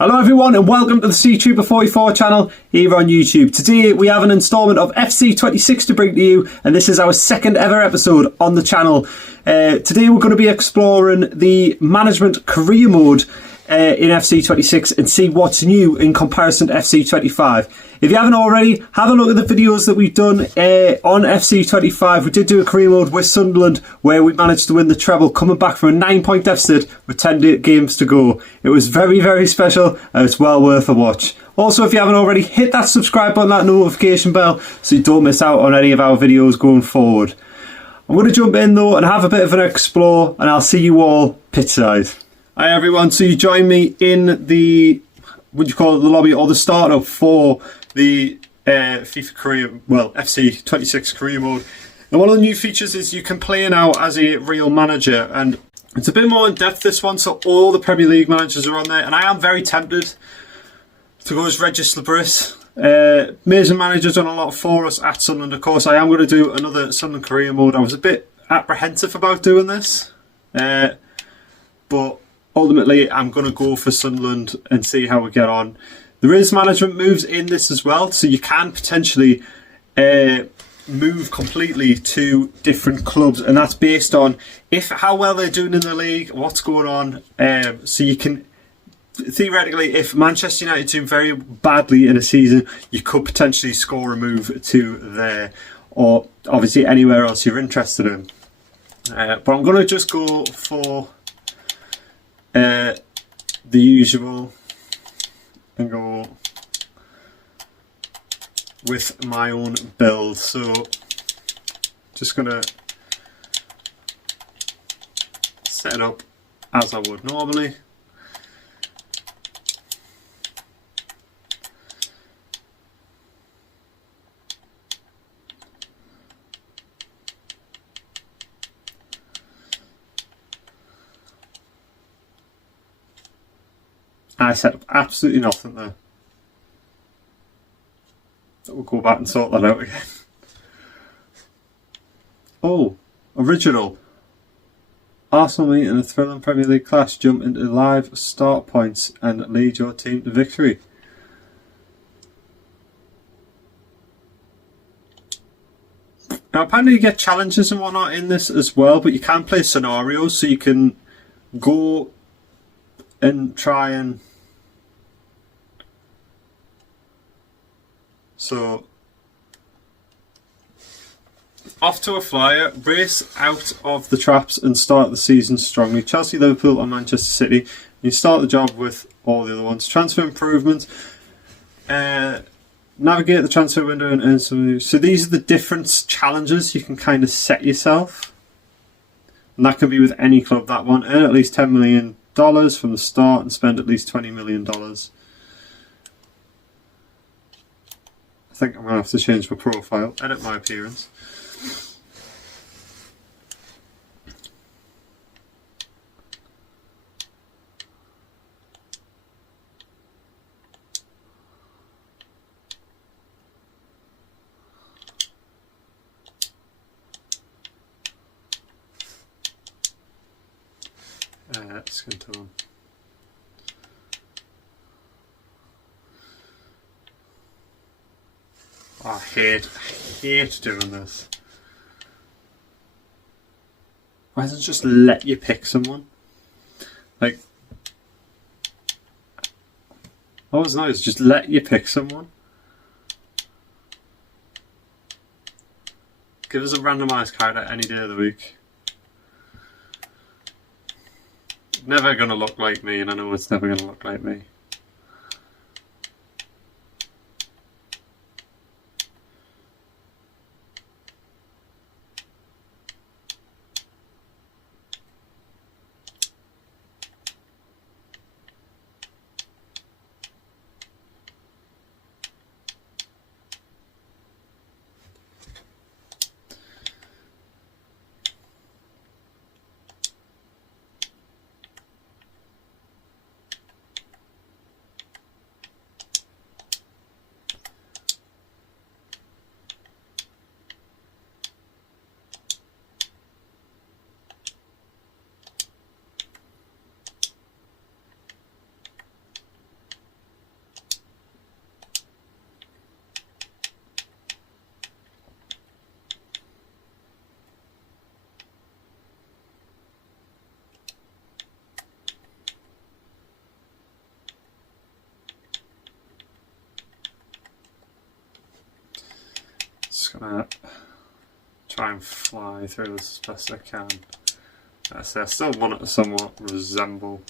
Hello everyone and welcome to the CTrooper44 channel here on YouTube. Today we have an instalment of FC26 to bring to you, and this is our second ever episode on the channel. Today we're going to be exploring the management career mode in FC26 and see what's new in comparison to FC25. If you haven't already, have a look at the videos that we've done on FC25. We did do a career mode with Sunderland where we managed to win the treble, coming back from a 9-point deficit with 10 games to go. It was very, very special and it's well worth a watch. Also, if you haven't already, hit that subscribe button, that notification bell, so you don't miss out on any of our videos going forward. I'm going to jump in though and have a bit of an explore, and I'll see you all pitchside. Hi everyone, so you join me in the, what do you call it, the lobby or the startup for the FIFA career, well, FC26 career mode. And one of the new features is you can play now as a real manager, and it's a bit more in depth this one, so all the Premier League managers are on there, and I am very tempted to go as Regis Labris. Amazing manager's done a lot for us at Sunderland. Of course, I am going to do another Sunderland career mode. I was a bit apprehensive about doing this, but ultimately I'm going to go for Sunderland and see how we get on. There is management moves in this as well, so you can potentially move completely to different clubs, and that's based on how well they're doing in the league, what's going on. So you can theoretically, if Manchester United do very badly in a season, you could potentially score a move to there, or obviously anywhere else you're interested in. But I'm going to just go for the usual and go with my own build. So just gonna set it up as I would normally. I set up absolutely nothing there. We'll go back and sort that out again. Oh, original. Arsenal meet in a thrilling Premier League clash. Jump into live start points and lead your team to victory. Now apparently you get challenges and whatnot in this as well, but you can play scenarios, so you can go and try and... So, off to a flyer, race out of the traps and start the season strongly. Chelsea, Liverpool and Manchester City. You start the job with all the other ones. Transfer improvements. Navigate the transfer window and earn some. So these are the different challenges you can kind of set yourself. And that can be with any club, that one. Earn at least $10 million from the start and spend at least $20 million. I think I'm going to have to change my profile, edit my appearance. Skin tone. Oh, I hate doing this. Why doesn't it just let you pick someone? Like, oh, it's nice, just let you pick someone. Give us a randomised character any day of the week. Never gonna look like me, and I know it's never gonna look like me. gonna try and fly through this as best I can. I still want it to somewhat resemble.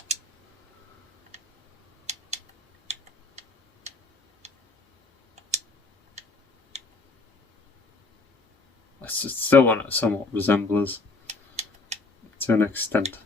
I still want it to somewhat resemble us to an extent.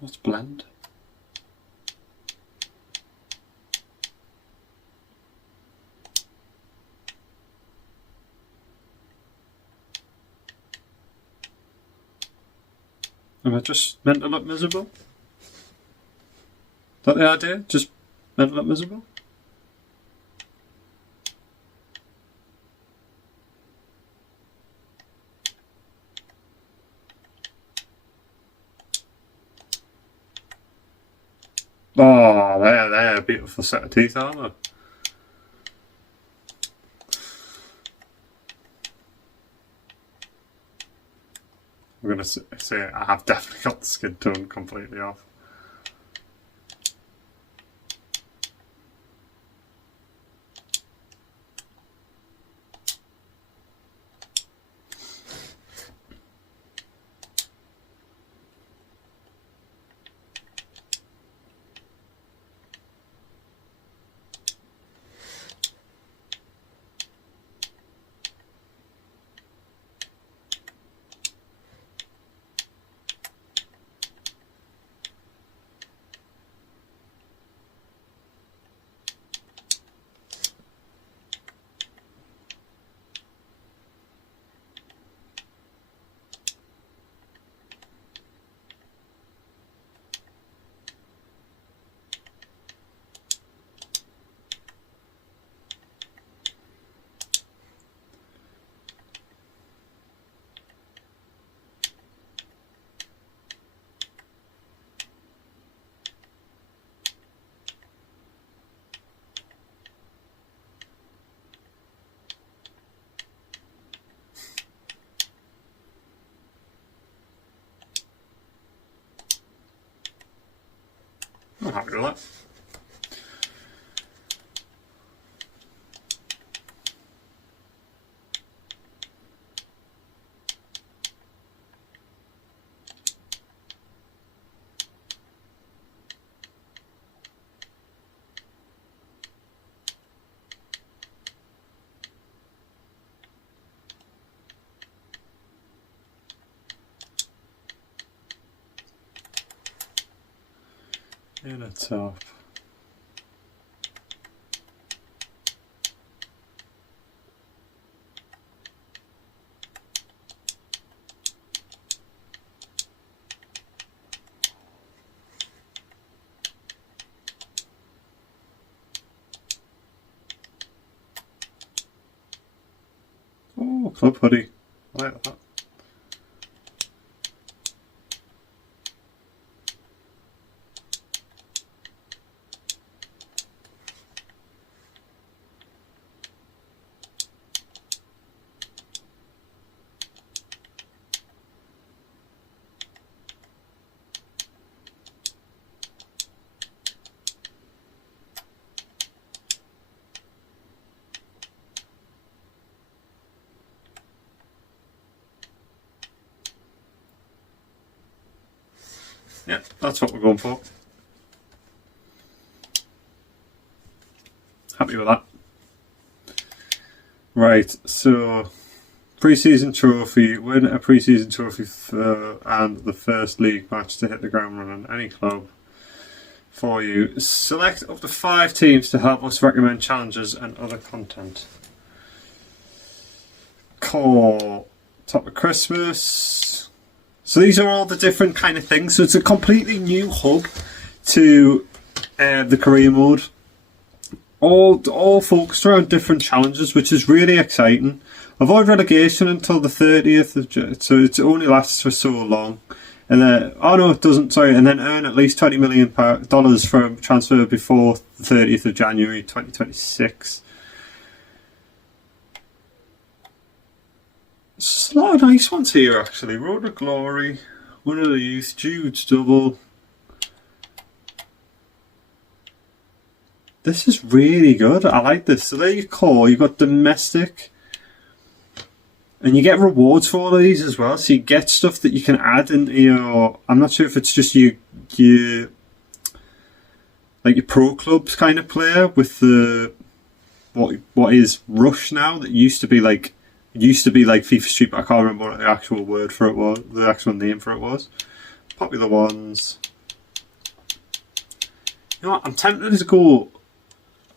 Let's blend. Am I just meant to look miserable? Is that the idea? Just meant to look miserable? Oh, they're a beautiful set of teeth, aren't they? I'm going to say I have definitely got the skin tone completely off. I'm happy with that. In a top. Oh, club hoodie. I like that. Yeah, that's what we're going for. Happy with that. Right, so pre-season trophy, win a pre-season trophy and the first league match to hit the ground running. Any club for you. Select up to 5 teams to help us recommend challenges and other content. Core, top of Christmas. So these are all the different kind of things. So it's a completely new hub to the career mode. All focused around different challenges, which is really exciting. Avoid relegation until the 30th of June, so it only lasts for so long. And then, oh no, it doesn't, sorry. And then earn at least $20 million from transfer before the 30th of January 2026. There's a lot of nice ones here, actually. Road to Glory, One of the Youth, Jude's Double. This is really good. I like this. So there you core. You've got domestic. And you get rewards for all of these as well. So you get stuff that you can add into your... I'm not sure if it's just your pro clubs kind of player with the... What is Rush now? That used to be like FIFA Street, but I can't remember what the actual word for it was. The actual name for it was. Popular ones. You know what? I'm tempted to go...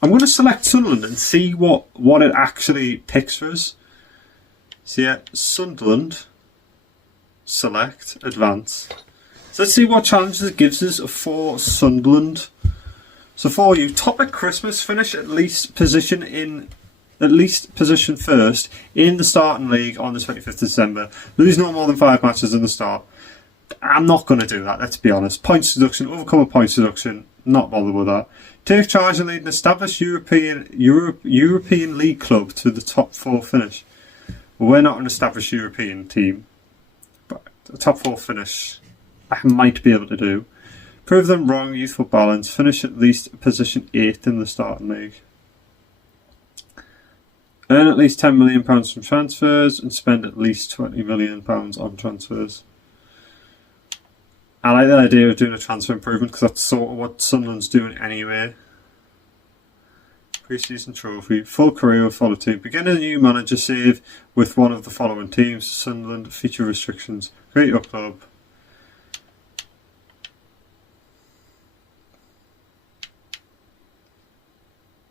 I'm going to select Sunderland and see what it actually picks for us. So yeah, Sunderland, select, advance. So let's see what challenges it gives us for Sunderland. So for you, top at Christmas, finish at least position first in the starting league on the 25th of December. Lose no more than 5 matches in the start. I'm not going to do that, let's be honest. Points deduction, overcome a points deduction, not bothered with that. Take charge and lead an established European League club to the top 4 finish. Well, we're not an established European team, but the top 4 finish I might be able to do. Prove them wrong, youthful balance, finish at least position 8th in the starting league. Earn at least £10 million from transfers and spend at least £20 million on transfers. I like the idea of doing a transfer improvement because that's sort of what Sunderland's doing anyway. Pre-season trophy, full career with follow team. Begin a new manager save with one of the following teams. Sunderland, feature restrictions. Create your club.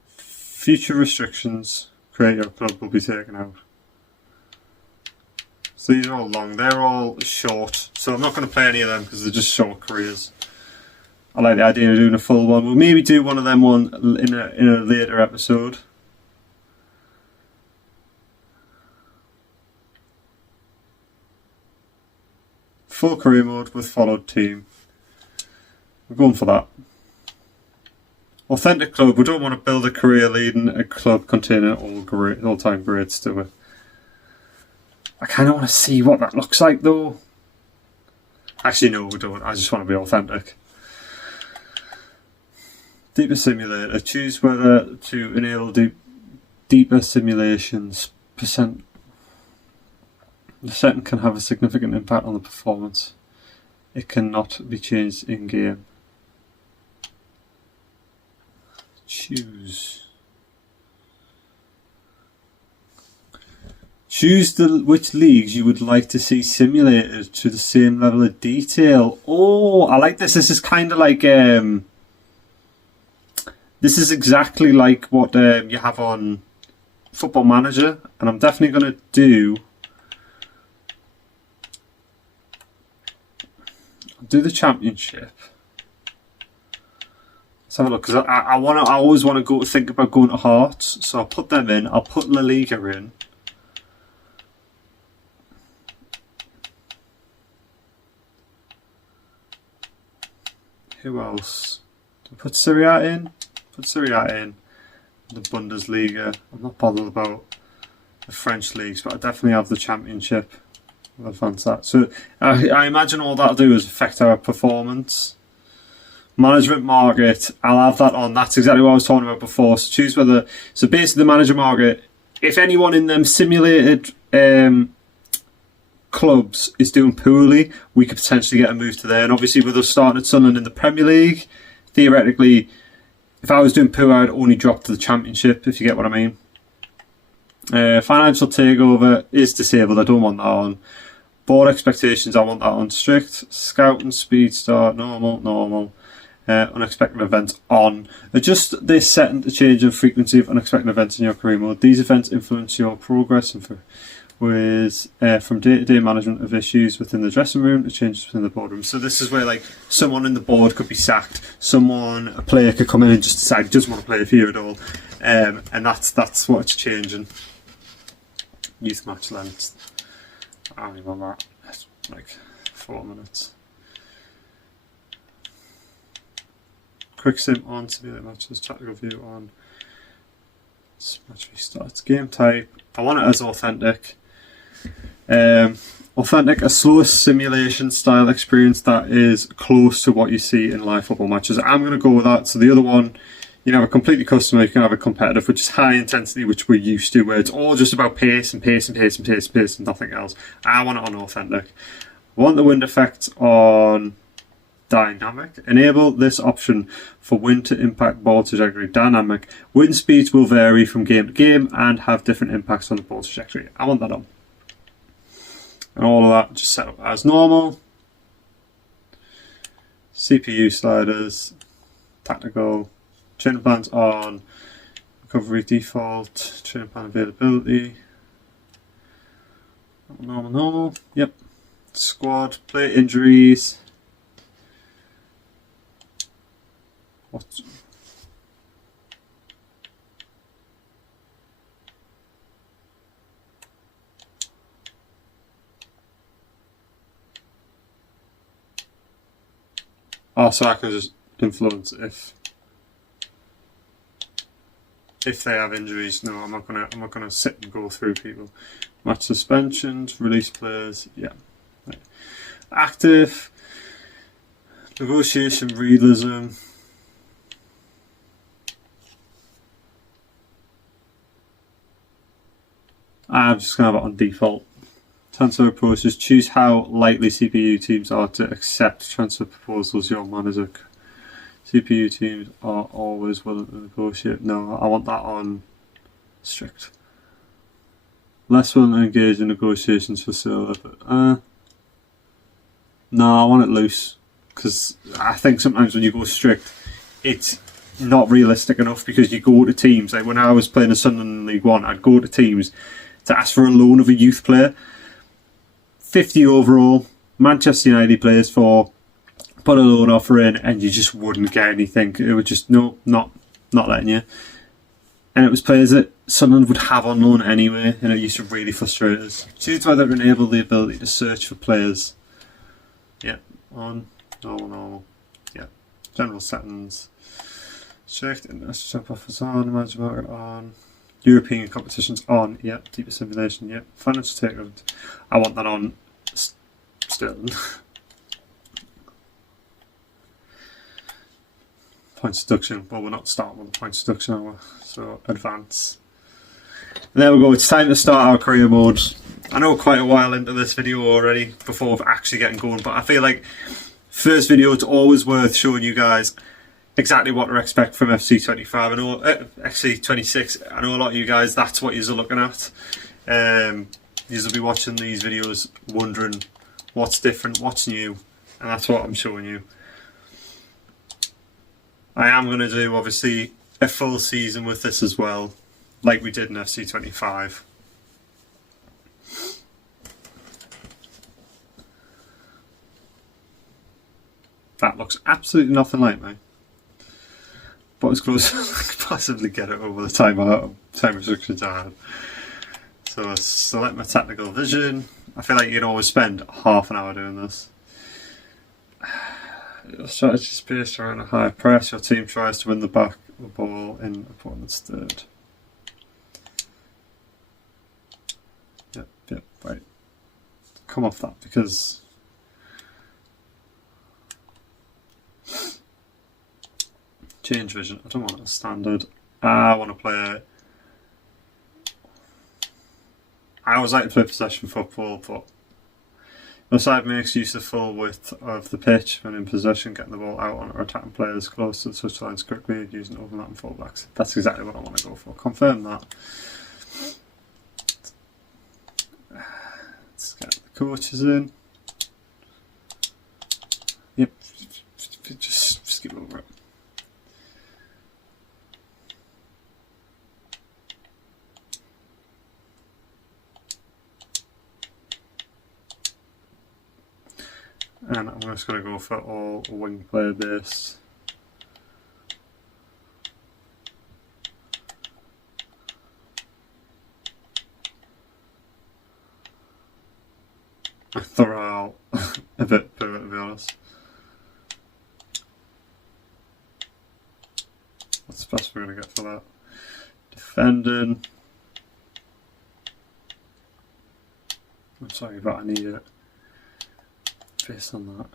Future restrictions. Create your club will be taken out. So these are all long, they're all short, so I'm not going to play any of them because they're just short careers. I like the idea of doing a full one. We'll maybe do one of them in a later episode. Full career mode with followed team. We're going for that. Authentic club, we don't want to build a career leading a club containing all-time greats, do we? I kind of want to see what that looks like though. Actually no, we don't. I just want to be authentic. Deeper simulator. Choose whether to enable deeper simulations. The setting can have a significant impact on the performance. It cannot be changed in game. Choose which leagues you would like to see simulated to the same level of detail. Oh, I like this. This is kind of like this is exactly like what you have on Football Manager, and I'm definitely going to do the Championship. Let's have a look, because I always want to think about going to Hearts, so I'll put them in. I'll put La Liga in. Who else? Do I put Serie A in? Put Serie A in. The Bundesliga. I'm not bothered about the French leagues, but I definitely have the Championship. I'll advance that. So I imagine all that'll do is affect our performance. Management market, I'll have that on. That's exactly what I was talking about before. So choose whether. So basically, the manager market. If anyone in them simulated clubs is doing poorly, we could potentially get a move to there. And obviously, with us starting at Sunderland in the Premier League, theoretically, if I was doing poor, I'd only drop to the Championship. If you get what I mean. Financial takeover is disabled. I don't want that on. Board expectations, I want that on strict. Scouting, speed start, normal. unexpected events on. Adjust this setting to change the frequency of unexpected events in your career mode. These events influence your progress and from day-to-day management of issues within the dressing room to changes within the boardroom. So this is where like someone in the board could be sacked, a player could come in and just decide he doesn't want to play for you at all, and that's what's changing. Youth match length. I don't even want that. It's like 4 minutes. Quick sim on, simulate matches, tactical view on. Match restarts. Game type. I want it as authentic. Authentic, a slow simulation style experience that is close to what you see in live football matches. I'm going to go with that. So the other one, you can have a completely custom, you can have a competitive, which is high intensity, which we're used to, where it's all just about pace and pace and pace and pace and pace and nothing else. I want it on authentic. I want the wind effect on dynamic. Enable this option for wind to impact ball trajectory. Dynamic. Wind speeds will vary from game to game and have different impacts on the ball trajectory. I want that on. And all of that just set up as normal. CPU sliders, tactical, training plans on, recovery default, training plan availability. Normal. Yep. Squad, player injuries. What? Oh, so I can just influence if they have injuries. No, I'm not gonna sit and go through people. Match suspensions, release players. Yeah. Right. Active. Negotiation realism. I'm just going to have it on default. Transfer process. Choose how likely CPU teams are to accept transfer proposals your manager. CPU teams are always willing to negotiate. No, I want that on strict. Less willing to engage in negotiations for sale. No, I want it loose. Because I think sometimes when you go strict, it's not realistic enough, because you go to teams. Like when I was playing in Sunderland in League One, I'd go to teams to ask for a loan of a youth player. 50 overall, Manchester United players for, put a loan offer in, and you just wouldn't get anything. It would just, no, not letting you. And it was players that Sunderland would have on loan anyway, and it used to really frustrate us. Choose whether to enable the ability to search for players. Yeah, on, normal. Yeah, general settings. Checked, international jump offers on, management on. European competitions on, yep. Deeper simulation, yep. Financial takeover, I want that on still. Points deduction, well, we're not starting with the points deduction, are we? So advance. And there we go, it's time to start our career mode. I know quite a while into this video already before we're actually getting going, but I feel like first video, it's always worth showing you guys exactly what to expect from FC25. I know FC26. I know a lot of you guys, that's what you're looking at. You'll be watching these videos wondering what's different, what's new, and that's what I'm showing you. I am going to do obviously a full season with this as well, like we did in FC25. That looks absolutely nothing like me. But as close as I could possibly get it over the time restrictions I had. So select my tactical vision. I feel like you can always spend half an hour doing this. Your strategy is based around a high press. Your team tries to win the back of the ball in opponent's third. Yep, right. Come off that, because change vision. I don't want it as standard. I want to play. I always like to play possession football, but the side makes use of full width of the pitch when in possession, getting the ball out on our attacking players close to the touchlines quickly, using overlapping fullbacks. That's exactly what I want to go for. Confirm that. Let's get the coaches in. Yep, just skip over it. And I'm just going to go for all wing player base. I thought I'll a bit pivot, to be honest. What's the best we're going to get for that? Defending. I'm sorry, but I need it based on that.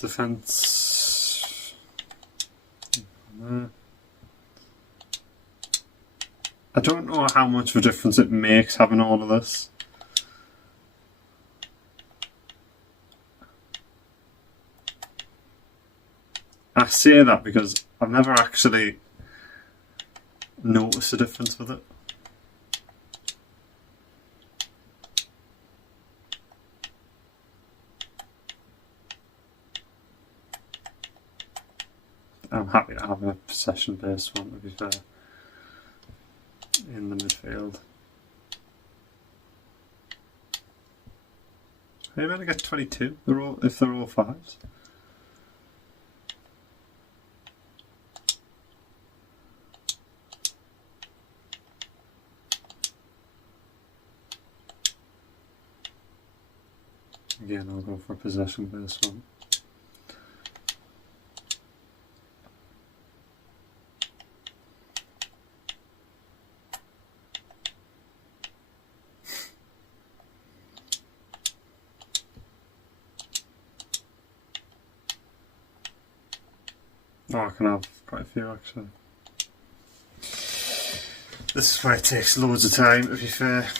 Defense. I don't know how much of a difference it makes having all of this. I say that because I've never actually noticed a difference with it. I'm happy to have a possession-based one, to be fair, in the midfield. Are you going to get 22 if they're all fives? Again, I'll go for a possession-based one. Oh, I can have quite a few actually. This is why it takes loads of time, to be fair.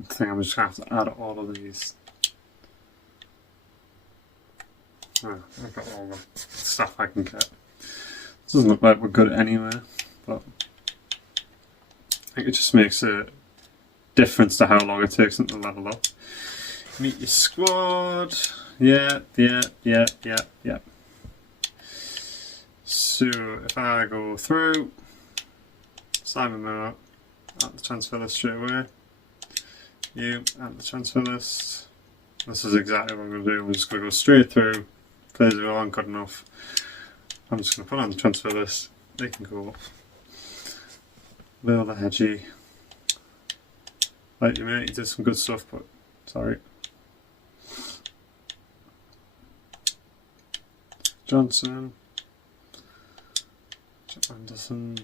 I think I'm just going to have to add all of these. Oh, I've got all the stuff I can get. Doesn't look like we're good anywhere, but I think it just makes a difference to how long it takes them to level up. Meet your squad. Yeah. So if I go through Simon Miller, add the transfer list straight away. You add the transfer list. This is exactly what I'm going to do. I'm just going to go straight through. Players who aren't good enough, I'm just going to put on the transfer list. They can go. Lola Hedgie. Like you mate, he did some good stuff, but sorry. Johnson. Anderson.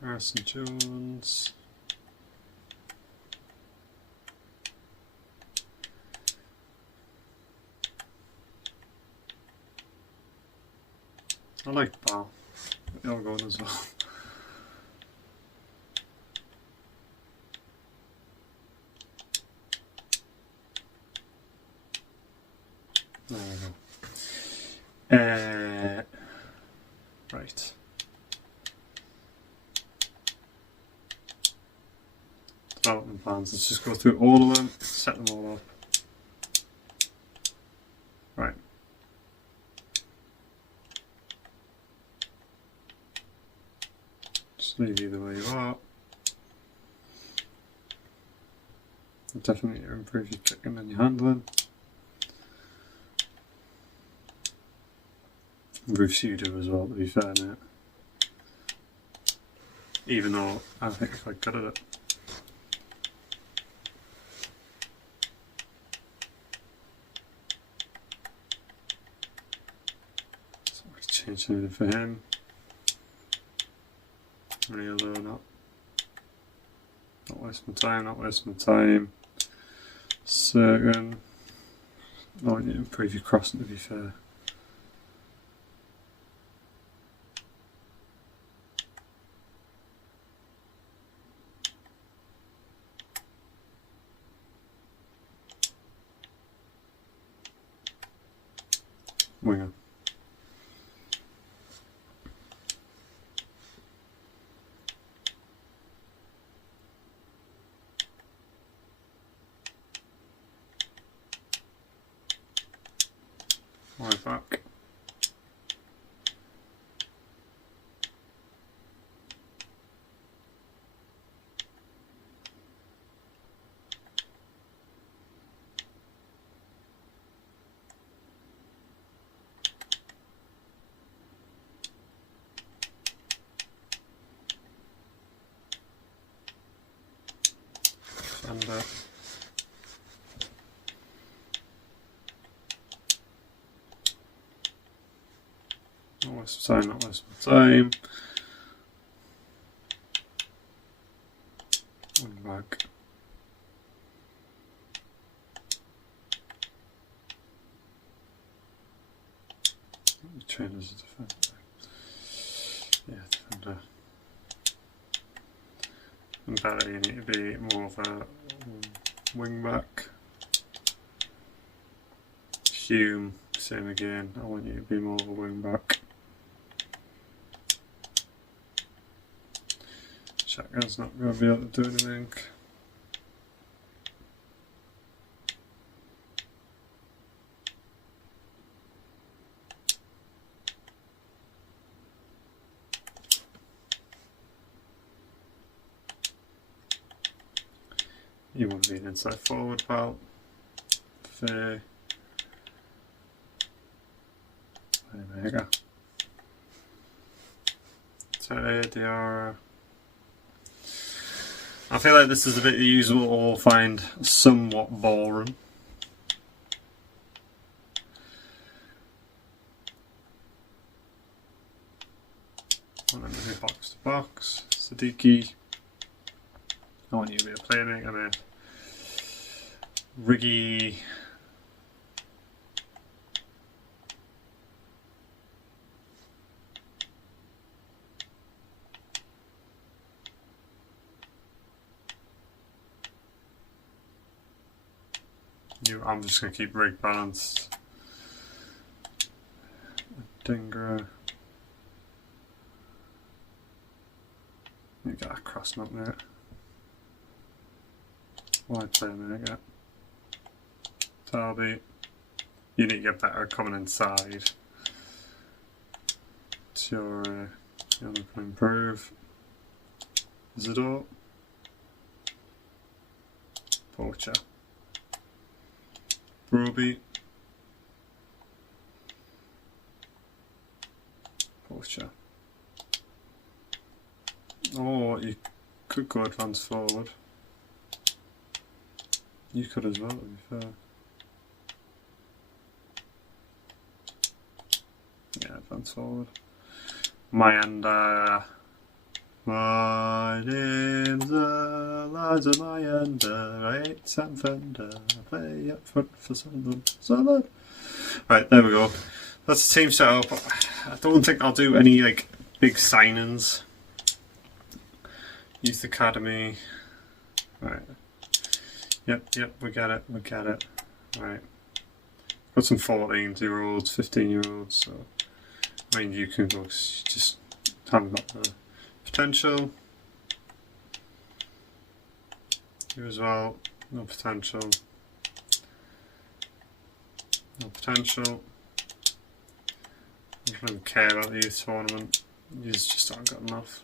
Harrison Jones. I like Ball. They're going as well. There we go. Right. Development plans. Let's just go through all of them, set them all up. Right. Just leave you the way you are. Definitely improve your kicking and your handling. Improves you do as well, to be fair, mate. Even though I think I'm quite good at it. So I can change anything for him. Real though, not waste my time, not waste my time. Certain. I want you to improve your crossing, to be fair. Winger. Right back. And not waste my time, not waste my time. One back. Train as a defender. Yeah, defender. And better, you need to be more of a wing back. Hume, same again. I want you to be more of a wing back. Shotgun's not going to be able to do anything. You want to be an inside forward, pal. Fair. There we go. So they are. I feel like this is a bit usual or find somewhat boring. I want to do box to box. Siddiqui. I want you to be a playmaker, mate. Riggy. I'm just going to keep Rig balanced. Dingra. You got a cross nut there. Wide playmaker. Talby. You need to get better coming inside. It's your you're looking to improve. Zador. Poacher. Broby. Poacher. Oh, you could go advance forward. You could as well, to be fair. Yeah, advance forward. Mayanda. My name's Eliza Mayanda, right Sam Fender. I play up front for Sunderland. Right, there we go. That's the team set up. I don't think I'll do any like big signings. Youth Academy. Right. Yep, we get it. Right. Got some 14-year-olds, 15-year-olds, so I mean you can go just haven't got the potential. You as well, no potential. No potential. I don't care about the youth tournament. You just haven't got enough.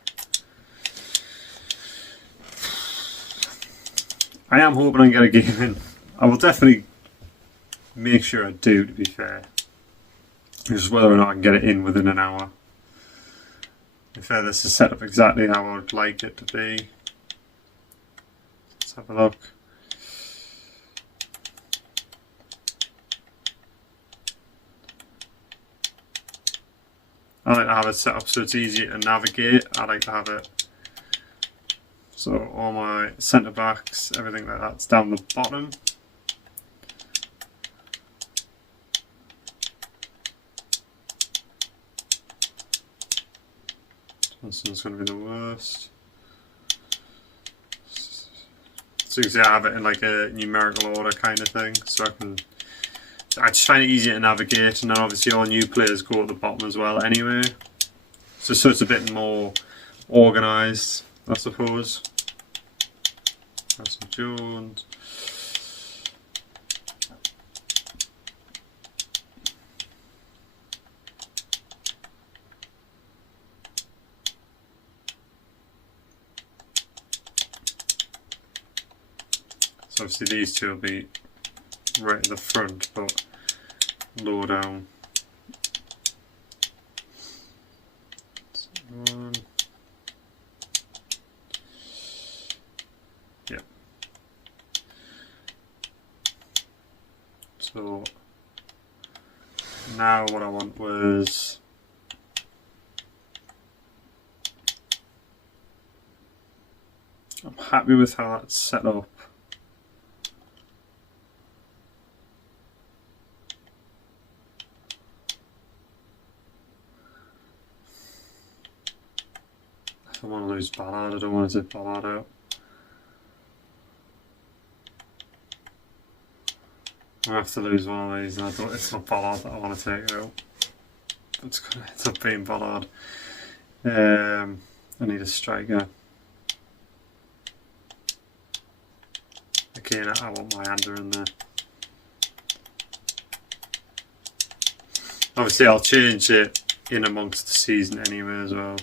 I am hoping I can get a game in. I will definitely make sure I do, to be fair. Just whether or not I can get it in within an hour. To be fair, this is set up exactly how I would like it to be. Let's have a look. I like to have it set up so it's easy to navigate. I like to have it so all my centre backs, everything like that's down the bottom. This one's going to be the worst. So you can see I have it in like a numerical order kind of thing, so I just find it easier to navigate, and then obviously all new players go at the bottom as well anyway. So it's a bit more organised, I suppose. Russell Jones. So obviously these two will be right at the front, but low down. One. Yeah. So now what I want was I'm happy with how that's set up. I want to lose Ballard, I don't want to take Ballard out. I have to lose one of these, and it's not Ballard that I want to take out. It's going to end up being Ballard. I need a striker. Again, I want my hander in there. Obviously, I'll change it in amongst the season anyway as well.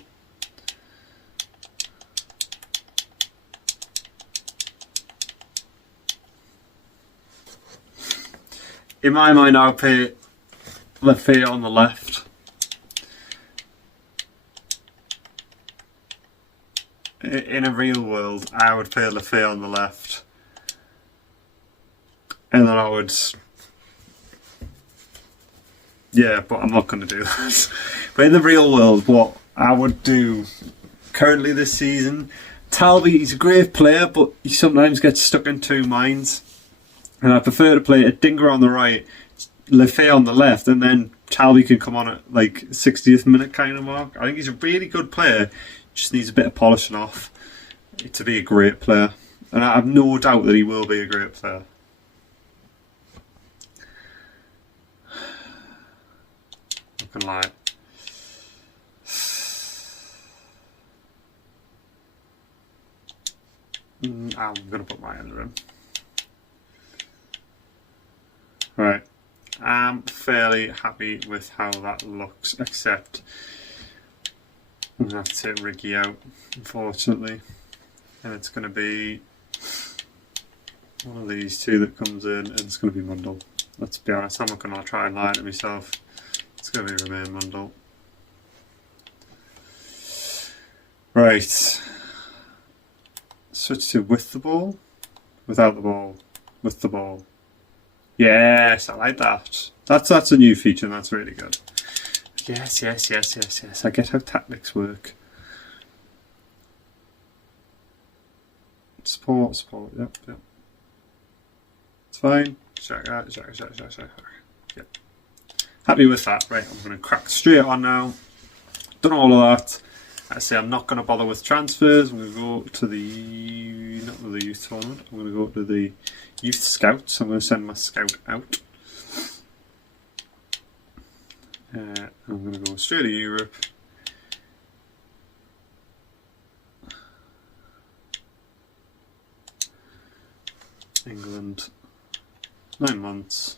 In my mind, I'll put Lafayette on the left. In a real world, I would put Lafayette on the left. And then I would... Yeah, but I'm not going to do that. But in the real world, what I would do currently this season, Talby, he's a great player, but he sometimes gets stuck in two minds. And I prefer to play a Dinger on the right, Lefebvre on the left, and then Talby can come on at like 60th minute kind of mark. I think he's a really good player, just needs a bit of polishing off to be a great player. And I have no doubt that he will be a great player. Looking like... I'm going to put my under him. Right, I'm fairly happy with how that looks, except I'm going to have to take Ricky out, unfortunately. And it's going to be one of these two that comes in, and it's going to be Mundle. Let's be honest, I'm not going to try and lie to myself. It's going to be Remain Mundle. Right. Switch to with the ball, without the ball, with the ball. Yes, I like that. That's a new feature, and that's really good. Yes. I get how tactics work. Support. Yep. It's fine. Check. Yep. Happy with that. Right, I'm going to crack straight on now. Done all of that. I say I'm not going to bother with transfers. I'm going to go to not the youth tournament. I'm going to go to the youth scouts. I'm going to send my scout out. I'm going to go straight to Europe. England. 9 months.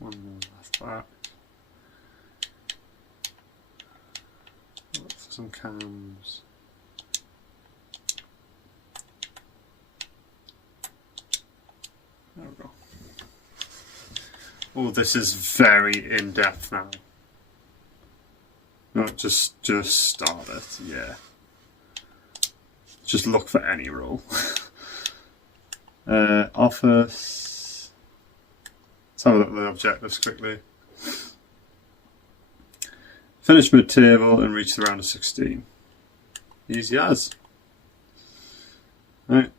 One more left. back. Look for some cams. There we go. Oh, this is very in-depth now. No, just start it, yeah. Just look for any role. Office. Let's have a look at the objectives quickly. Finish mid-table and reach the round of 16. Easy as. Right.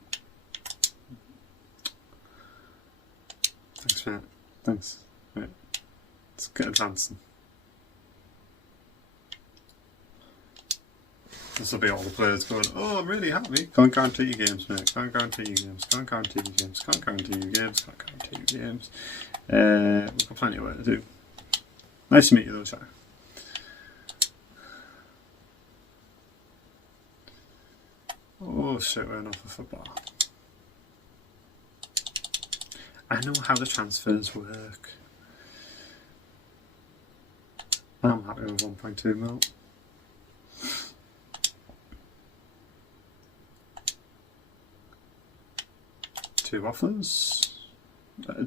Thanks, mate. Thanks. Right. Let's get advancing. This will be all the players going, oh, I'm really happy. Can't guarantee you games, mate. Can't guarantee you games. Can't guarantee you games. Can't guarantee you games. Can't guarantee you games. We've got plenty of work to do. Nice to meet you, though, Char. Oh, shit, we're off of football. I know how the transfers work. I'm happy with 1.2 mil. Two offers.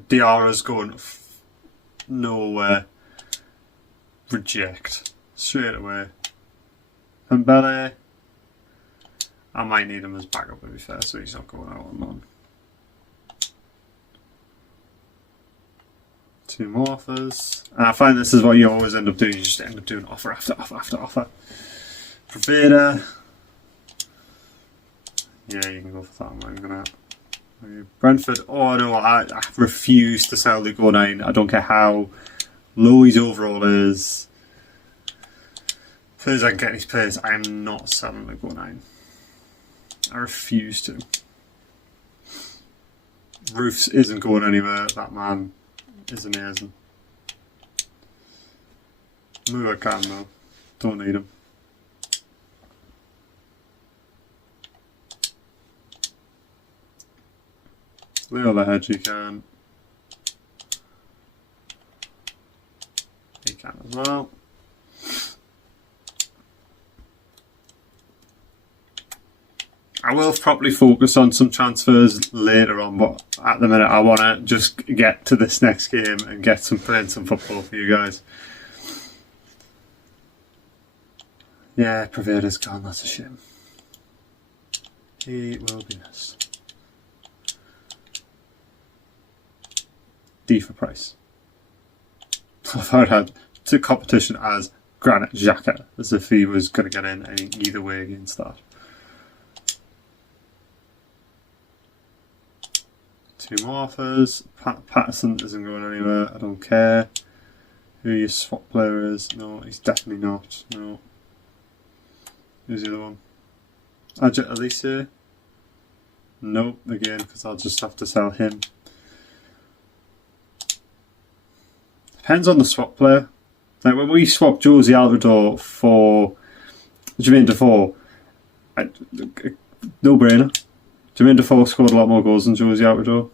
Diarra's going nowhere. Reject. Straight away. Mbele. I might need him as backup, to be fair, so he's not going out on loan. Two more offers. And I find this is what you always end up doing. You just end up doing offer after offer after offer. Provider. Yeah, you can go for that one. I'm gonna. Brentford. Oh no, I refuse to sell Luke 09. I don't care how low his overall is. Players I can get these players, I am not selling Luke 09. I refuse to. Roofs isn't going anywhere. That man is amazing. Move I can though. Don't need him. The other hedge you can. You can as well. I will probably focus on some transfers later on, but at the minute I want to just get to this next game and get playing some football for you guys. Yeah, Provider's gone, that's a shame. He will be missed. D for price. I thought I had to competition as Granit Xhaka, as if he was going to get in either way against that. Two more offers. Patterson isn't going anywhere. I don't care who your swap player is. No, he's definitely not. No. Who's the other one? Ajit Elise? Nope, again, because I'll just have to sell him. Depends on the swap player. Like when we swapped Josie Alvarado for Jermaine Defoe, no brainer. Jermaine Defoe scored a lot more goals than Josie Alvarado.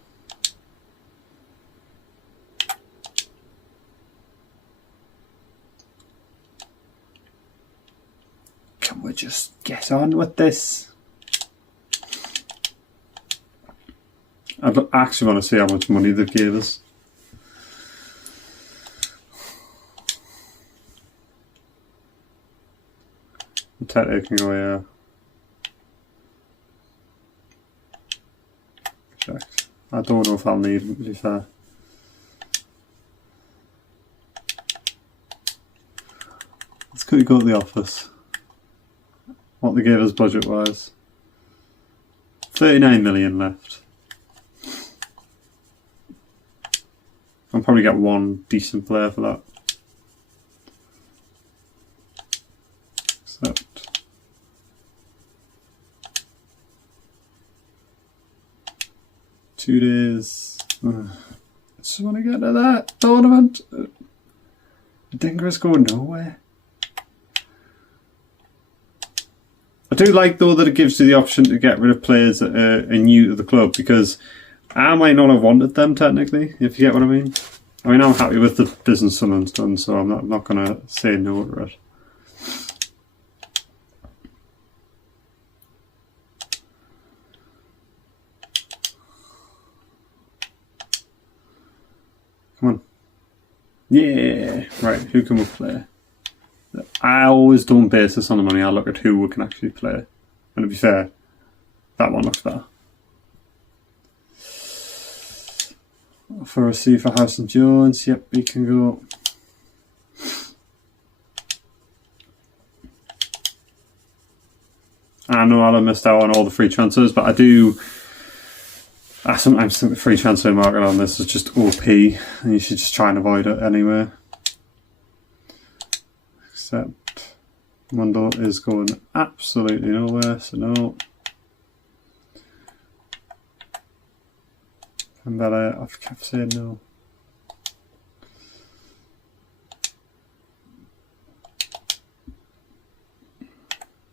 Can we just get on with this? I actually want to see how much money they've gave us. Tete can go here. Check. I don't know if I'll need him, to be fair. Let's quickly go to the office. What they gave us budget wise. 39 million left. I'll probably get one decent player for that. Except 2 days. I just want to get to that tournament. Dinger's going nowhere. I do like though that it gives you the option to get rid of players that are new to the club, because I might not have wanted them technically, if you get what I mean. I mean, I'm happy with the business Sunderland's done, so I'm not going to say no to it. Come on. Yeah! Right, who can we play? I always don't base this on the money, I look at who we can actually play. And to be fair, that one looks better. For a C for House and Jones, yep, he can go. I know I missed out on all the free transfers, but I sometimes think the free transfer market on this is just OP, and you should just try and avoid it anyway. Except Mundo is going absolutely nowhere, so no. And I've kept saying no.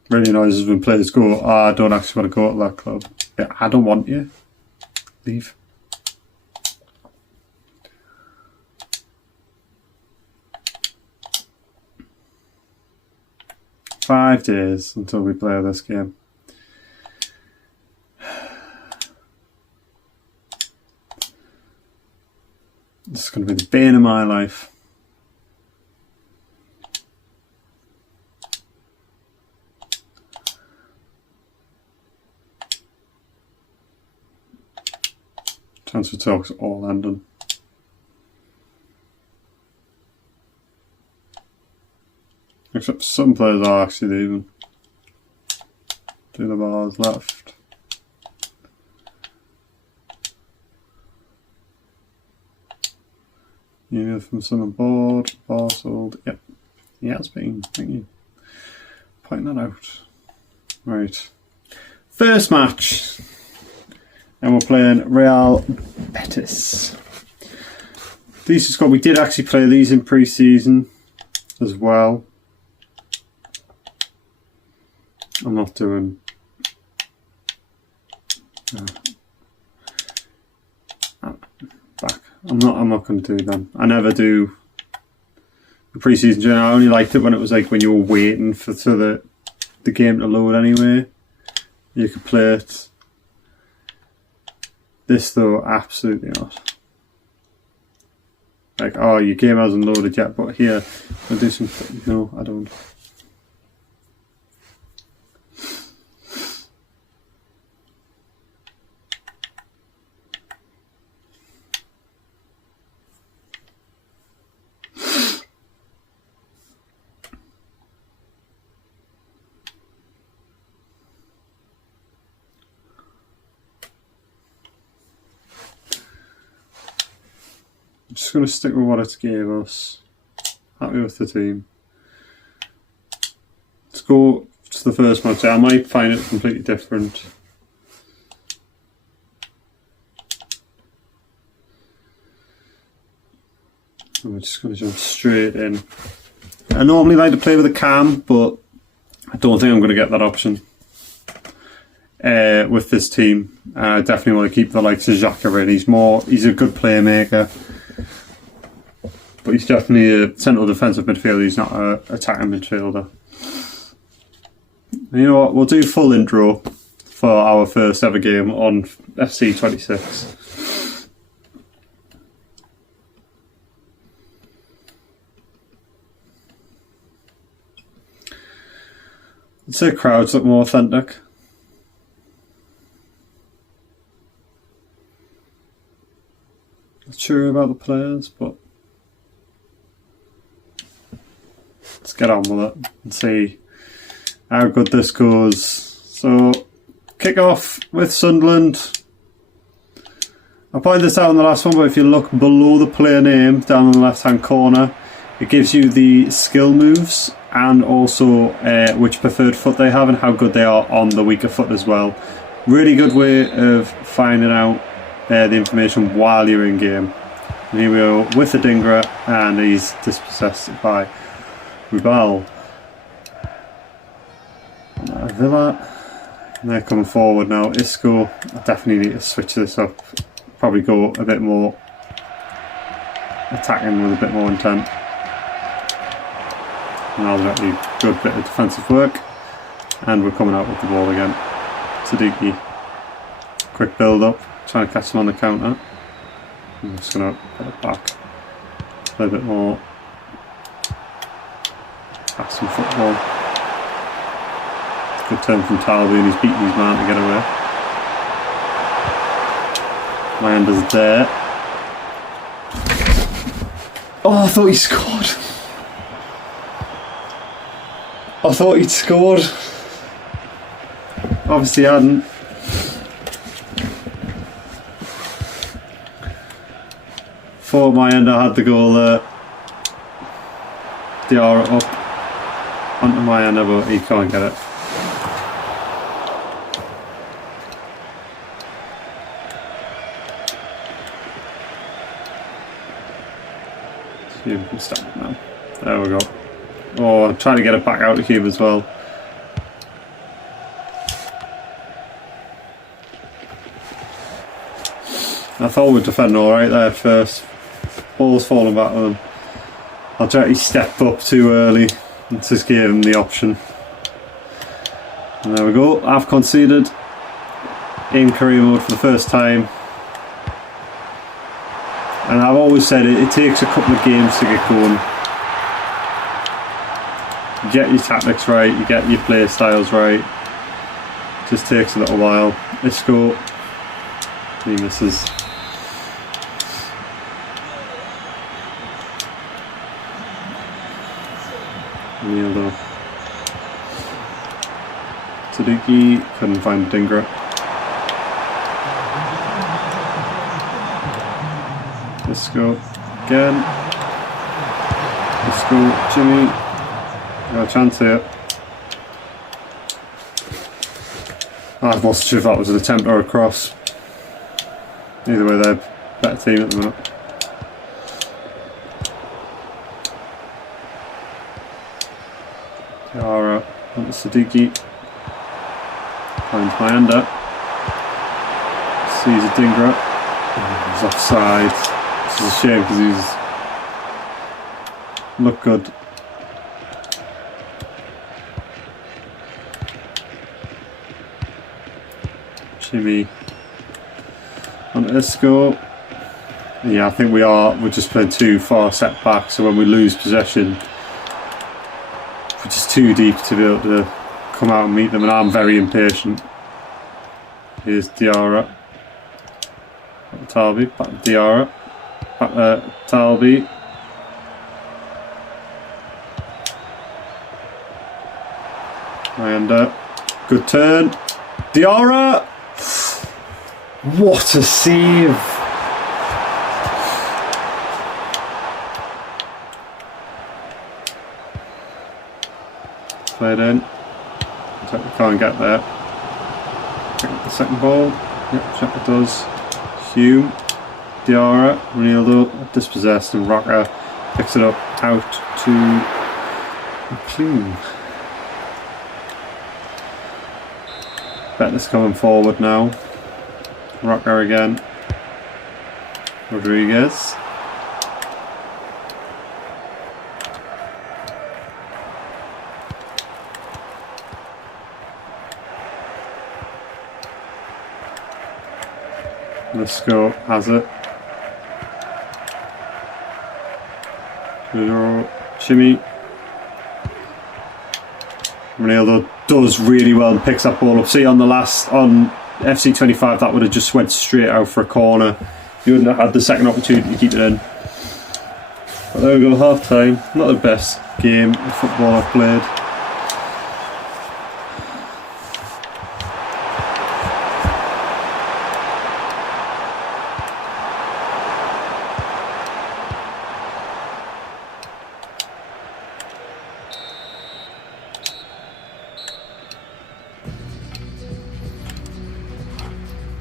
Really annoys when players go, oh, I don't actually want to go to that club. Yeah, I don't want you. Leave. "5 days until we play this game." This is going to be the bane of my life. Transfer talks all ending. Except some players are actually leaving. Two of the bars left. Email from someone board, bar sold. Yep. He has been, thank you. Pointing that out. Right. First match. And we're playing Real Betis. Decent squad. We did actually play these in pre-season as well. I'm not doing... back. I'm not going to do them. I never do the pre-season journey. I only liked it when it was like when you were waiting for the game to load anyway. You could play it. This though, absolutely not. Like, oh, your game hasn't loaded yet, but here, I'll do something. No, I don't. I'm just going to stick with what it gave us. Happy with the team. Let's go to the first match. I might find it completely different. And we're just going to jump straight in. I normally like to play with a cam, but I don't think I'm going to get that option with this team. I definitely want to keep the likes of Xhaka in. He's a good playmaker. But he's definitely a central defensive midfielder, he's not an attacking midfielder. And you know what, we'll do full intro for our first ever game on FC 26. I'd say crowds look more authentic. Not sure about the players, but let's get on with it and see how good this goes. So, kick off with Sunderland. I pointed this out in the last one, but if you look below the player name down in the left hand corner, it gives you the skill moves and also which preferred foot they have and how good they are on the weaker foot as well. Really good way of finding out the information while you're in game. And here we go with the Dingra, and he's dispossessed by Rubal. Villa. And they're coming forward now. Isco. I definitely need to switch this up. Probably go a bit more attacking with a bit more intent. Now there's actually a good bit of defensive work, and we're coming out with the ball again. Sadiki, quick build up, trying to catch him on the counter. I'm just going to put it back, play a bit more, have some football. Good turn from Talby, and he's beating his man to get away. Lander's there. Oh, I thought he scored. I thought he'd scored. Obviously hadn't. Thought Mayenda had the goal there. Diarra up onto Mayenda, but he can't get it. See if we can stop it now. There we go. Oh, I'm trying to get it back out of Cube as well. I thought we'd defend alright there at first. Ball's falling back on them. I tried to step up too early and just gave him the option. And there we go. I've conceded in career mode for the first time. And I've always said it takes a couple of games to get going. You get your tactics right, you get your play styles right. It just takes a little while. Let's go. He misses. Ronaldo. Sadiki couldn't find Dingra. Let's go again. Let's go, Jimmy. Got a chance here. I wasn't sure if that was an attempt or a cross. Either way, they're a better team at the minute. Diarra onto Sadiki. Finds Mayenda. Sees a Dingra. He's offside. This is a shame because he's looked good. Jimmy on Isco. Yeah, I think we're just playing too far set back, so when we lose possession we're just too deep to be able to come out and meet them, and I'm very impatient. Here's Diarra. Back to Talby, back to Diarra. Back to Talby. And good turn. Diarra! What a save! Played in. Can't get there. Check the second ball. Yep, check it does. Hume. Diarra. Ronaldo dispossessed, and Rocker picks it up out to McLean. Betis coming forward now. Rocker again. Rodriguez. Let's go, has it. Jimmy. Ronaldo does really well and picks that ball up. See, on FC 25 that would have just went straight out for a corner. You wouldn't have had the second opportunity to keep it in. But there we go, half time. Not the best game of football I've played.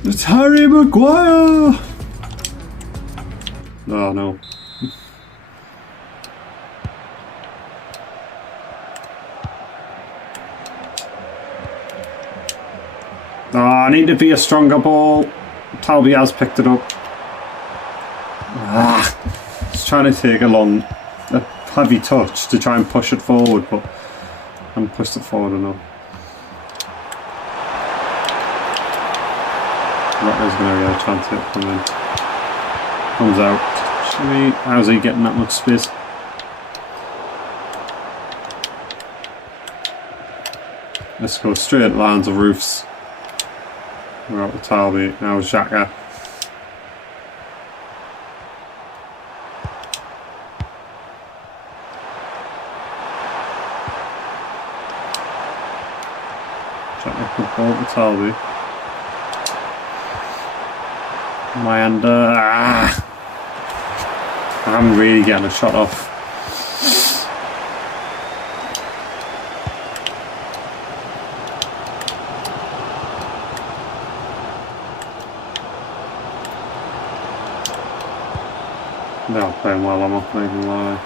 It's Harry Maguire! Oh no. Oh, I need to be a stronger ball. Talby has picked it up. Ah, was trying to take a heavy touch to try and push it forward, but I haven't pushed it forward enough. Rocker's going to get a chance to come in. Comes out. Jimmy, how's he getting that much space? Let's go straight lines of roofs. We're out with Talby. Now Xhaka. Xhaka could ball to Talby. Myanda. I'm really getting a shot off. They're playing well, I'm not even lying.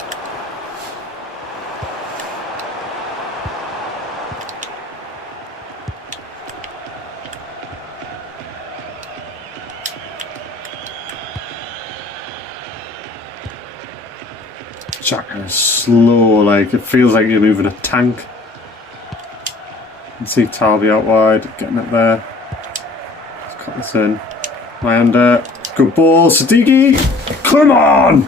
Xhaka is slow, like it feels like you're moving a tank. You can see Talby out wide, getting it there. Let's cut this in. Myanda. Good ball, Siddiqui! Come on!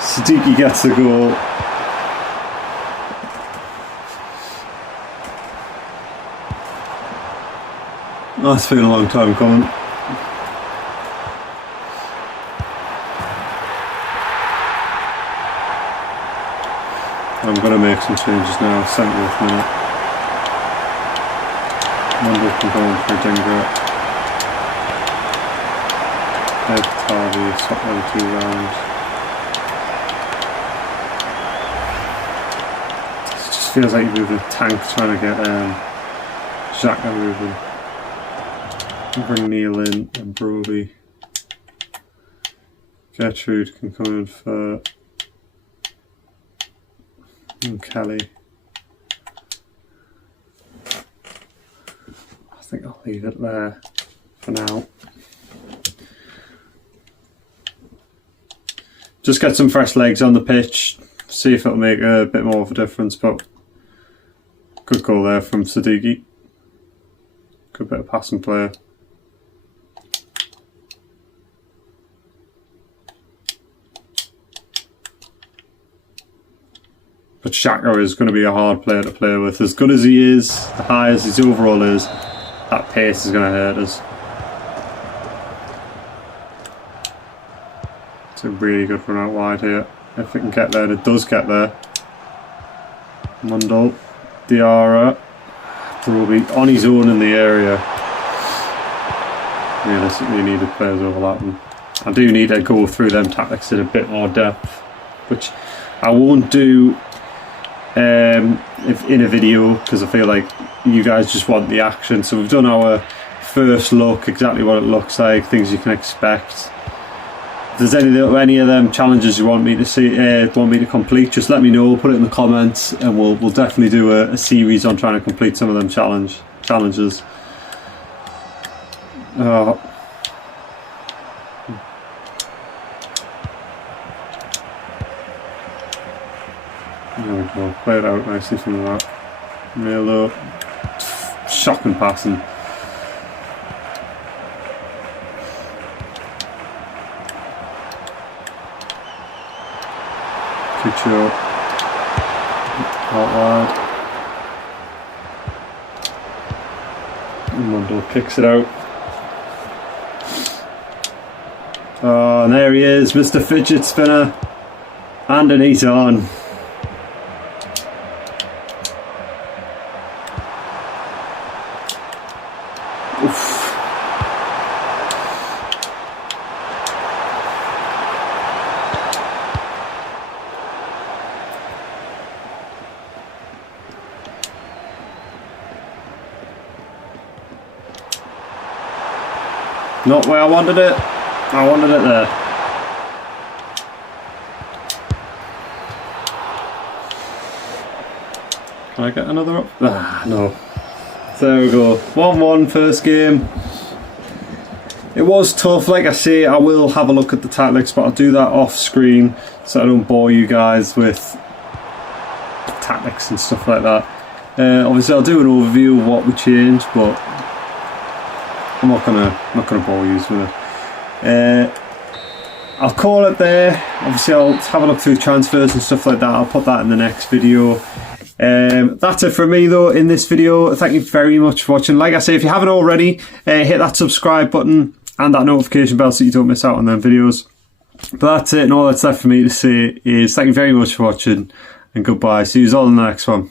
Siddiqui gets the goal. Oh, it's been a long time coming. I'm going to make some changes now, 70th minute. Wonder can go on for Dingra. Head Tardy, swap them 2 rounds. It just feels like you're moving a tank trying to get Xhaka moving. Bring Neil in and Broby. Gertrude can come in for and Kelly. I think I'll leave it there for now. Just get some fresh legs on the pitch, see if it'll make a bit more of a difference, but good goal there from Siddiqui. Good bit of passing play. But Xhaka is going to be a hard player to play with. As good as he is, the high as his overall is, that pace is going to hurt us. It's a really good run out wide here. If it can get there, and it does get there. Mundell, Diarra, Broby on his own in the area. Realistically, needed players overlapping. I do need to go through them tactics in a bit more depth, which I won't do in a video because I feel like you guys just want the action. So we've done our first look, exactly what it looks like, things you can expect. If there's any of them challenges you want me to see, want me to complete, just let me know, put it in the comments, and we'll definitely do a series on trying to complete some of them challenges. There we go, play it out nicely from that. Real shocking passing. Kucho out wide. Mundell kicks it out. Oh, and there he is, Mr. Fidget Spinner. And an he's on. Not where I wanted it. I wanted it there. Can I get another up? Ah, no. So there we go. 1-1 first game. It was tough, like I say. I will have a look at the tactics, but I'll do that off screen so I don't bore you guys with tactics and stuff like that. Obviously I'll do an overview of what we changed, but I'm not gonna bore you with it. I'll call it there. Obviously I'll have a look through transfers and stuff like that. I'll put that in the next video. That's it from me though in this video. Thank you very much for watching. Like I say, if you haven't already, hit that subscribe button and that notification bell so you don't miss out on them videos. But that's it, and all that's left for me to say is thank you very much for watching and goodbye. See you all in the next one.